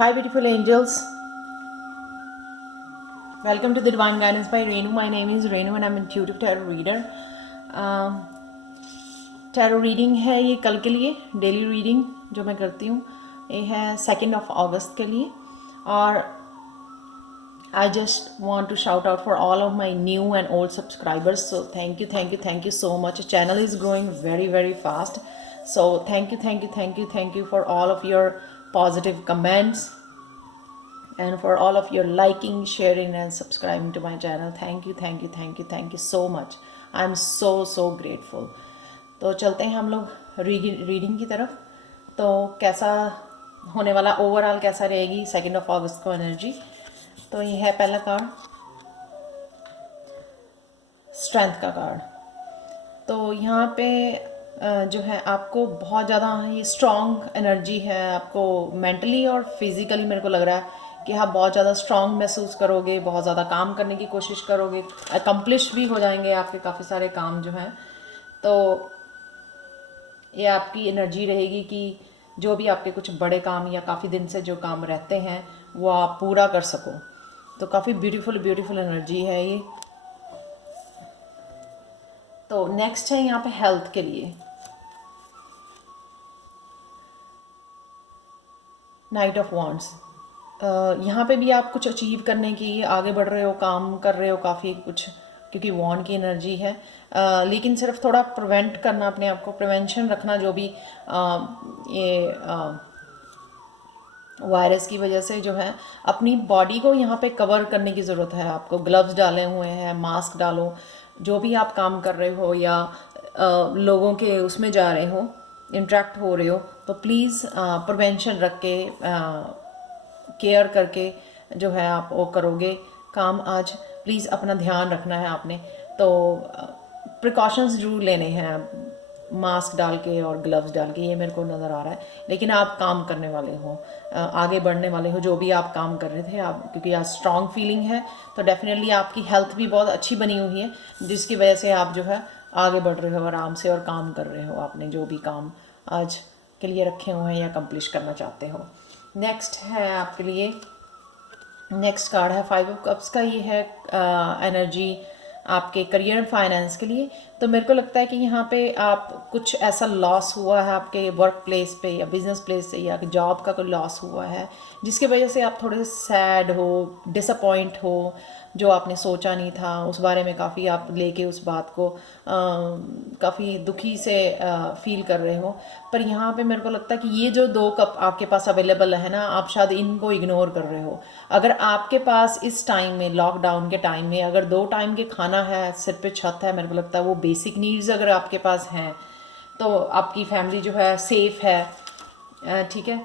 Hi, beautiful angels. Welcome to the Divine Guidance by Renu. My name is Renu and I'm an intuitive tarot reader. Tarot reading है ये कल के लिए, daily reading जो मैं करती हूँ ये है 2 अगस्त के लिए. और I just want to shout out for all of my new and old subscribers. So thank you so much. Channel is growing very fast. So thank you for all of your positive comments and for all of your liking, sharing and subscribing to my channel. Thank you so much. I'm so grateful. तो चलते हैं हम लोग reading की तरफ. तो कैसा होने वाला, ओवरऑल कैसा रहेगी 2 अगस्त को एनर्जी. तो ये है पहला कार्ड, स्ट्रेंथ का कार्ड. तो यहाँ पे जो है आपको बहुत ज़्यादा ये स्ट्रॉन्ग एनर्जी है. आपको मेंटली और फिज़िकली मेरे को लग रहा है कि आप बहुत ज़्यादा स्ट्रॉन्ग महसूस करोगे, बहुत ज़्यादा काम करने की कोशिश करोगे, अकम्प्लिश भी हो जाएंगे आपके काफ़ी सारे काम जो हैं. तो ये आपकी एनर्जी रहेगी कि जो भी आपके कुछ बड़े काम या काफ़ी दिन से जो काम रहते हैं वो आप पूरा कर सको. तो काफ़ी ब्यूटीफुल एनर्जी है ये. तो नेक्स्ट है यहाँ पे हेल्थ के लिए नाइट ऑफ वॉन्ड्स. यहाँ पे भी आप कुछ अचीव करने की आगे बढ़ रहे हो, काम कर रहे हो काफ़ी कुछ, क्योंकि वॉन्ड की एनर्जी है. लेकिन सिर्फ थोड़ा प्रिवेंट करना, अपने आप को प्रिवेंशन रखना. जो भी ये वायरस की वजह से जो है अपनी बॉडी को यहाँ पे कवर करने की ज़रूरत है. आपको ग्लव्स डाले हुए हैं, मास्क डालो. जो भी आप काम कर रहे हो या लोगों के उसमें जा रहे हो, इंटरेक्ट हो रहे हो, तो प्लीज़ प्रिवेंशन रख के केयर करके जो है आप वो करोगे काम. आज प्लीज़ अपना ध्यान रखना है आपने. तो प्रिकॉशंस जरूर लेने हैं, मास्क डाल के और ग्लव्स डाल के, ये मेरे को नज़र आ रहा है. लेकिन आप काम करने वाले हो, आगे बढ़ने वाले हो, जो भी आप काम कर रहे थे आप, क्योंकि आज स्ट्रॉन्ग फीलिंग है. तो डेफिनेटली आपकी हेल्थ भी बहुत अच्छी बनी हुई है, जिसकी वजह से आप जो है आगे बढ़ रहे हो आराम से और काम कर रहे हो. आपने जो भी काम आज के लिए रखे हुए हैं या कंप्लीट करना चाहते हो. नेक्स्ट है आपके लिए, नेक्स्ट कार्ड है 5 ऑफ कप्स का. ये है एनर्जी आपके करियर एंड फाइनेंस के लिए. तो मेरे को लगता है कि यहाँ पे आप कुछ ऐसा लॉस हुआ है आपके वर्क प्लेस पे या बिजनेस प्लेस से, या जॉब का कोई लॉस हुआ है जिसकी वजह से आप थोड़े से सैड हो, डिसअपॉइंट हो. जो आपने सोचा नहीं था उस बारे में काफ़ी आप लेके उस बात को काफ़ी दुखी से फील कर रहे हो. पर यहाँ पे मेरे को लगता है कि ये जो 2 कप आपके पास अवेलेबल है ना, आप शायद इनको इग्नोर कर रहे हो. अगर आपके पास इस टाइम में, लॉकडाउन के टाइम में, अगर 2 टाइम के खाना है, सिर पे छत है, मेरे को लगता है वो बेसिक नीड्स अगर आपके पास हैं, तो आपकी फैमिली जो है सेफ है, ठीक है,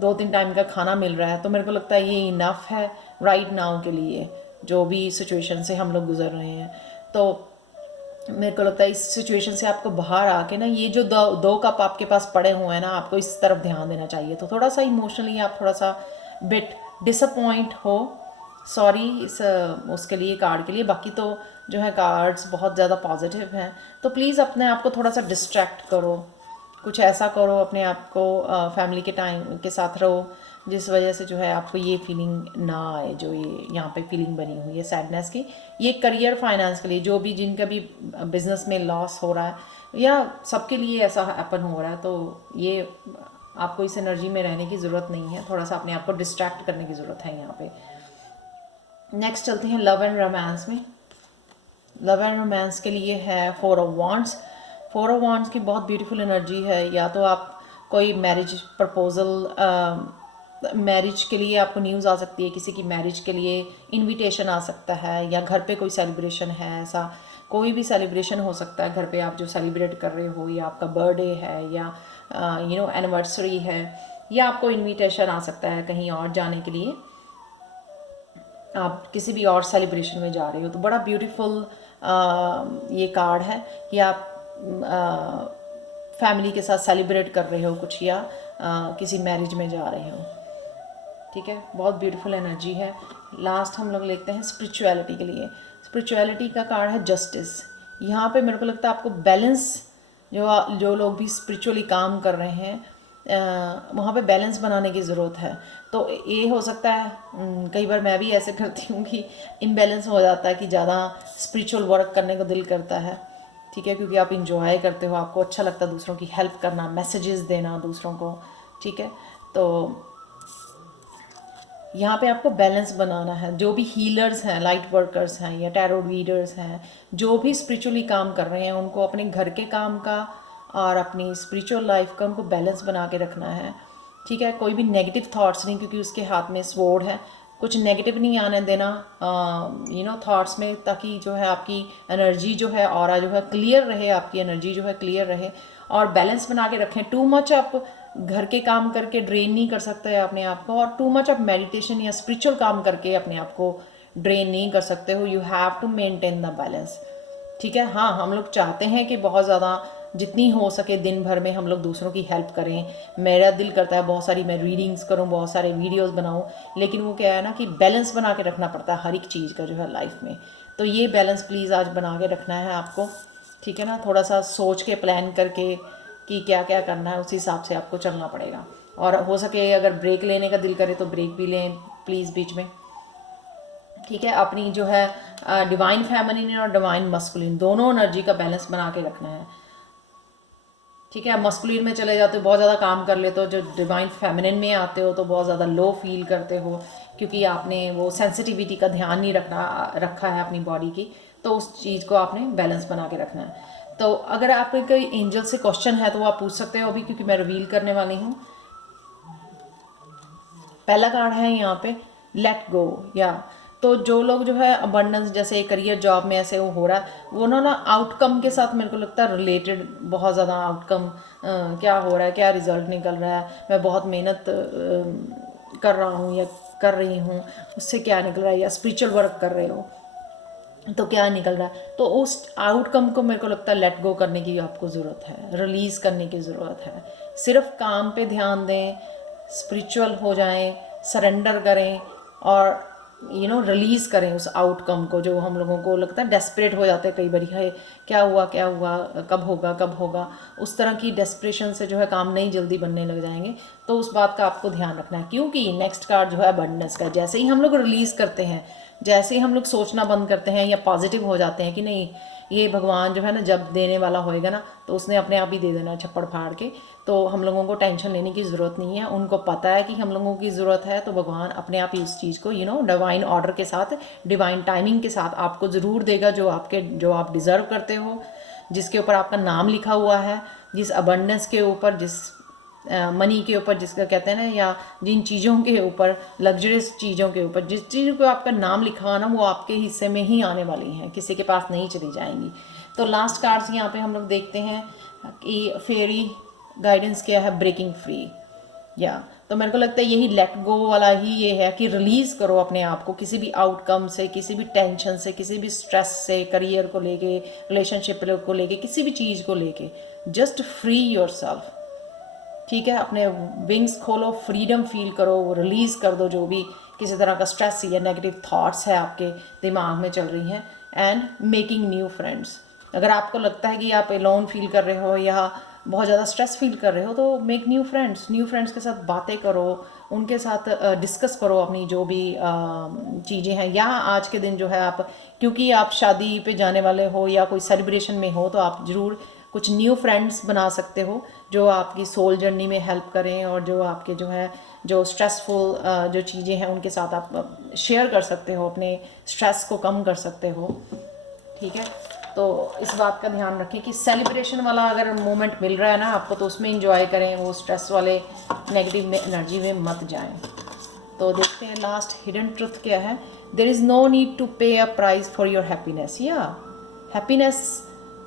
2-3 टाइम का खाना मिल रहा है, तो मेरे को लगता है ये इनफ है राइट नाउ के लिए, जो भी सिचुएशन से हम लोग गुजर रहे हैं. तो मेरे को लगता है इस सिचुएशन से आपको बाहर आके ना, ये जो 2 कप आपके पास पड़े हुए हैं ना, आपको इस तरफ ध्यान देना चाहिए. तो थोड़ा सा इमोशनली आप थोड़ा सा बिट डिसअपॉइंट हो, सॉरी इस उसके लिए, कार्ड के लिए. बाकी तो जो है कार्ड्स बहुत ज़्यादा पॉजिटिव हैं. तो प्लीज़ अपने आप को थोड़ा सा डिस्ट्रैक्ट करो, कुछ ऐसा करो, अपने आप को फैमिली के टाइम के साथ रहो, जिस वजह से जो है आपको ये फीलिंग ना आए, जो ये यहाँ पे फीलिंग बनी हुई है सैडनेस की. ये करियर फाइनेंस के लिए, जो भी जिनका भी बिजनेस में लॉस हो रहा है या सबके लिए ऐसा हैपन हो रहा है, तो ये आपको इस एनर्जी में रहने की ज़रूरत नहीं है. थोड़ा सा अपने आप को डिस्ट्रैक्ट करने की ज़रूरत है यहाँ पे. नेक्स्ट चलते हैं लव एंड रोमांस में. लव एंड रोमांस के लिए है 4 ऑफ वॉन्ड्स. 4 ऑफ वॉन्ड्स की बहुत ब्यूटीफुल एनर्जी है. या तो आप कोई मैरिज प्रपोजल, मैरिज के लिए आपको न्यूज़ आ सकती है, किसी की मैरिज के लिए इनविटेशन आ सकता है, या घर पे कोई सेलिब्रेशन है, ऐसा कोई भी सेलिब्रेशन हो सकता है घर पे आप जो सेलिब्रेट कर रहे हो, या आपका बर्थडे है, या एनिवर्सरी है, या आपको इनविटेशन आ सकता है कहीं और जाने के लिए, आप किसी भी और सेलिब्रेशन में जा रहे हो. तो बड़ा ब्यूटीफुल ये कार्ड है कि आप फैमिली के साथ सेलिब्रेट कर रहे हो कुछ, या किसी मैरिज में जा रहे हो. ठीक है, बहुत ब्यूटीफुल एनर्जी है. लास्ट हम लोग लेते हैं स्पिरिचुअलिटी के लिए. स्पिरिचुअलिटी का कार्ड है जस्टिस. यहाँ पे मेरे को लगता है आपको बैलेंस, जो लोग भी स्पिरिचुअली काम कर रहे हैं, वहाँ पे बैलेंस बनाने की ज़रूरत है। तो ये हो सकता है कई बार मैं भी ऐसे करती हूँ कि इम्बैलेंस हो जाता है कि ज़्यादा स्पिरिचुअल वर्क करने को दिल करता है, ठीक है, क्योंकि आप इंजॉय करते हो, आपको अच्छा लगता है दूसरों की हेल्प करना, मैसेजेस देना दूसरों को, ठीक है। तो यहाँ पे आपको बैलेंस बनाना है। जो भी हीलर्स हैं, लाइट वर्कर्स हैं या टैरो रीडर्स हैं, जो भी स्पिरिचुअली काम कर रहे हैं, उनको अपने घर के काम का और अपनी स्पिरिचुअल लाइफ का उनको बैलेंस बना के रखना है, ठीक है। कोई भी नेगेटिव थॉट्स नहीं, क्योंकि उसके हाथ में स्वॉर्ड है, कुछ नेगेटिव नहीं आने देना थॉट्स में, ताकि जो है आपकी एनर्जी जो है, ऑरा जो है क्लियर रहे, आपकी एनर्जी जो है क्लियर रहे, और बैलेंस बना के रखें। टू मच आप घर के काम करके ड्रेन नहीं कर सकते अपने आप को, और टू मच आप मेडिटेशन या स्पिरिचुअल काम करके अपने आप को ड्रेन नहीं कर सकते हो। You have to maintain the balance, ठीक है। हाँ, हम लोग चाहते हैं कि बहुत ज़्यादा जितनी हो सके दिन भर में हम लोग दूसरों की हेल्प करें। मेरा दिल करता है बहुत सारी मैं रीडिंग्स करूं, बहुत सारे वीडियोस बनाऊं, लेकिन वो क्या है ना कि बैलेंस बना के रखना पड़ता है हर एक चीज़ का जो है लाइफ में। तो ये बैलेंस प्लीज़ आज बना के रखना है आपको, ठीक है ना। थोड़ा सा सोच के प्लान करके कि क्या क्या करना है, उसी हिसाब से आपको चलना पड़ेगा। और हो सके अगर ब्रेक लेने का दिल करे तो ब्रेक भी लें प्लीज़ बीच में, ठीक है। अपनी जो है डिवाइन फेमिनिन और डिवाइन मस्कुलिन दोनों एनर्जी का बैलेंस बना के रखना है, ठीक है। मस्कुलिन में चले जाते हो, बहुत ज़्यादा काम कर लेते हो, जो डिवाइन फेमिनिन में आते हो तो बहुत ज़्यादा लो फील करते हो, क्योंकि आपने वो सेंसिटिविटी का ध्यान नहीं रखा है अपनी बॉडी की। तो उस चीज़ को आपने बैलेंस बना के रखना है। तो अगर आपके कोई एंजल से क्वेश्चन है तो वो आप पूछ सकते हो अभी, क्योंकि मैं रिवील करने वाली हूँ। पहला कार्ड है यहाँ पे लेट गो, या तो जो लोग जो है अबंडेंस, जैसे करियर जॉब में ऐसे वो हो रहा है, वो ना आउटकम के साथ मेरे को लगता है रिलेटेड, बहुत ज़्यादा आउटकम क्या हो रहा है, क्या रिजल्ट निकल रहा है, मैं बहुत मेहनत कर रहा हूँ या कर रही हूँ, उससे क्या निकल रहा है, या स्पिरिचुअल वर्क कर रहे हो तो क्या निकल रहा है। तो उस आउटकम को मेरे को लगता है लेट गो करने की आपको ज़रूरत है, रिलीज़ करने की ज़रूरत है। सिर्फ काम पे ध्यान दें, स्पिरिचुअल हो जाएं, सरेंडर करें, और रिलीज़ करें उस आउटकम को। जो हम लोगों को लगता है डेस्परेट हो जाते हैं कई बार, है क्या हुआ क्या हुआ, कब होगा कब होगा, उस तरह की डेस्परेशन से जो है काम नहीं जल्दी बनने लग जाएंगे। तो उस बात का आपको ध्यान रखना है, क्योंकि नेक्स्ट कार्ड जो है अबंडेंस का, जैसे ही हम लोग रिलीज़ करते हैं, जैसे ही हम लोग सोचना बंद करते हैं या पॉजिटिव हो जाते हैं कि नहीं ये भगवान जो है ना जब देने वाला होएगा ना तो उसने अपने आप ही दे देना छप्पड़ फाड़ के, तो हम लोगों को टेंशन लेने की ज़रूरत नहीं है। उनको पता है कि हम लोगों की ज़रूरत है, तो भगवान अपने आप ही उस चीज़ को डिवाइन ऑर्डर के साथ, डिवाइन टाइमिंग के साथ आपको ज़रूर देगा, जो आप डिज़र्व करते हो, जिसके ऊपर आपका नाम लिखा हुआ है, जिस अबंडेंस के ऊपर, जिस मनी के ऊपर, जिसका कहते हैं ना, या जिन चीज़ों के ऊपर, लग्जरियस चीज़ों के ऊपर, जिस चीज़ को आपका नाम लिखा हुआ ना वो आपके हिस्से में ही आने वाली हैं, किसी के पास नहीं चली जाएंगी। तो लास्ट कार्ड्स यहाँ पे हम लोग देखते हैं कि फेरी गाइडेंस क्या है, ब्रेकिंग फ्री, या तो मेरे को लगता है यही लेट गो वाला ही ये है कि रिलीज़ करो अपने आप को किसी भी आउटकम से, किसी भी टेंशन से, किसी भी स्ट्रेस से, करियर को लेके, रिलेशनशिप को लेके, किसी भी चीज़ को लेके, जस्ट फ्री योरसेल्फ, ठीक है। अपने विंग्स खोलो, फ्रीडम फील करो, रिलीज़ कर दो जो भी किसी तरह का स्ट्रेस या नेगेटिव थॉट्स है आपके दिमाग में चल रही हैं। एंड मेकिंग न्यू फ्रेंड्स, अगर आपको लगता है कि आप एलोन फील कर रहे हो या बहुत ज़्यादा स्ट्रेस फील कर रहे हो तो मेक न्यू फ्रेंड्स के साथ बातें करो, उनके साथ डिस्कस करो अपनी जो भी चीज़ें हैं। या आज के दिन जो है आप, क्योंकि आप शादी पे जाने वाले हो या कोई सेलिब्रेशन में हो, तो आप ज़रूर कुछ न्यू फ्रेंड्स बना सकते हो जो आपकी सोल जर्नी में हेल्प करें, और जो आपके जो है जो स्ट्रेसफुल जो चीज़ें हैं उनके साथ आप शेयर कर सकते हो, अपने स्ट्रेस को कम कर सकते हो, ठीक है। तो इस बात का ध्यान रखें कि सेलिब्रेशन वाला अगर मोमेंट मिल रहा है ना आपको तो उसमें इंजॉय करें, वो स्ट्रेस वाले नेगेटिव में एनर्जी में मत जाएं। तो देखते हैं लास्ट हिडन ट्रुथ क्या है। There is no need to pay a price for your happiness, या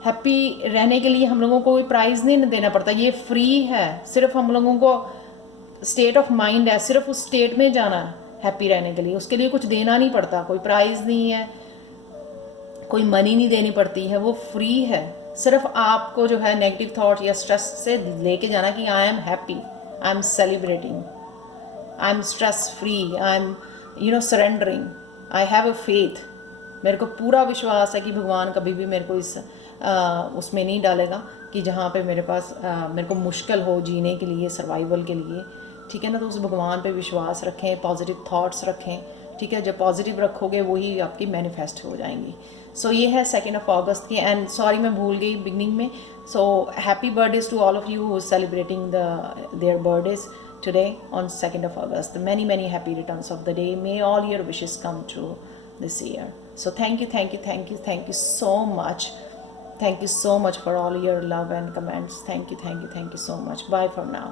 हैप्पी रहने के लिए हम लोगों को कोई प्राइज़ नहीं देना पड़ता, ये फ्री है। सिर्फ हम लोगों को स्टेट ऑफ माइंड है, सिर्फ उस स्टेट में जाना है हैप्पी रहने के लिए, उसके लिए कुछ देना नहीं पड़ता, कोई प्राइज़ नहीं है, कोई मनी नहीं देनी पड़ती है, वो फ्री है। सिर्फ आपको जो है नेगेटिव थॉट या स्ट्रेस से लेके जाना कि I am happy, I am celebrating, I am stress free, I am surrendering, I have a faith. मेरे को पूरा विश्वास है कि भगवान कभी भी मेरे को इस उसमें नहीं डालेगा कि जहाँ पे मेरे पास मेरे को मुश्किल हो जीने के लिए, सर्वाइवल के लिए, ठीक है ना। तो उस भगवान पे विश्वास रखें, पॉजिटिव थॉट्स रखें, ठीक है। जब पॉजिटिव रखोगे वही आपकी मैनिफेस्ट हो जाएंगी। सो ये है 2 अगस्त की। एंड सॉरी मैं भूल गई बिगनिंग में। So happy birthdays to all of you who celebrating their birthdays today on 2nd of August. Many, many happy returns of the day. May all your wishes come true this year. So thank you, thank you, thank you, thank you so much. Thank you so much for all your love and comments. Thank you, thank you, thank you so much. Bye for now.